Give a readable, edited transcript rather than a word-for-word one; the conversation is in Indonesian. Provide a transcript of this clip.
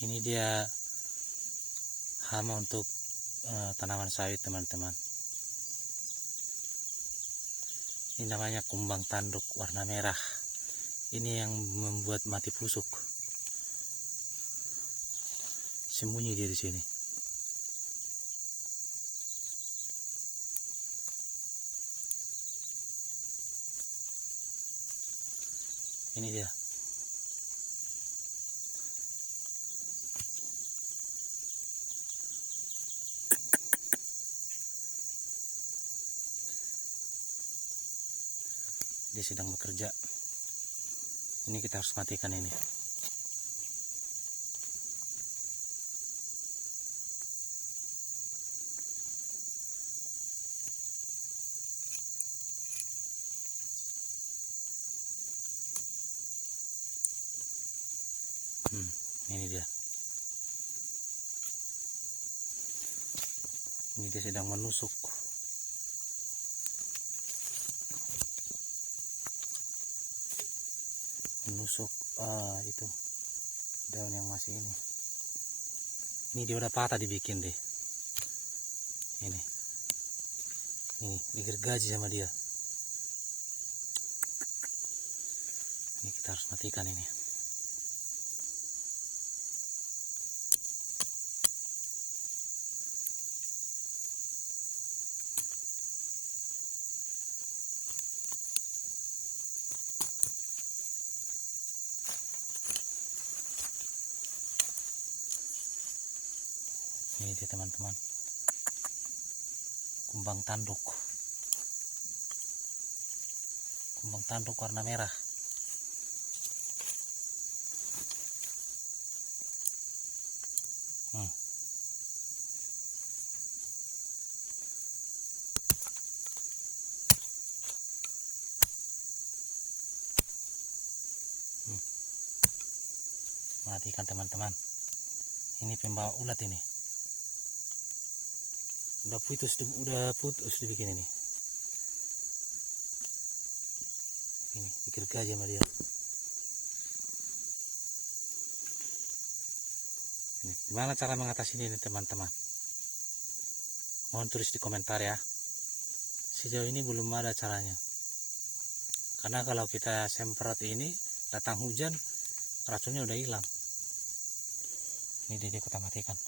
Ini dia hama untuk tanaman sawit, teman-teman. Ini namanya kumbang tanduk warna merah. Ini yang membuat mati pusuk. Sembunyi dia di sini. Ini dia. Dia sedang bekerja. Ini kita harus matikan ini. Ini dia. Ini dia sedang menusuk. Itu daun yang masih ini. Ini dia udah patah dibikin deh. Ini digergaji sama dia. Ini kita harus matikan ini. Ini dia, teman-teman, kumbang tanduk warna merah. Matikan, teman-teman. Ini pembawa ulat ini. Udah putus dibikin ini. Ini digergaji sama dia. Ini gimana cara mengatasi ini, teman-teman? Mohon tulis di komentar ya. Sejauh ini belum ada caranya. Karena kalau kita semprot ini, datang hujan, racunnya udah hilang. Ini dia kita matikan.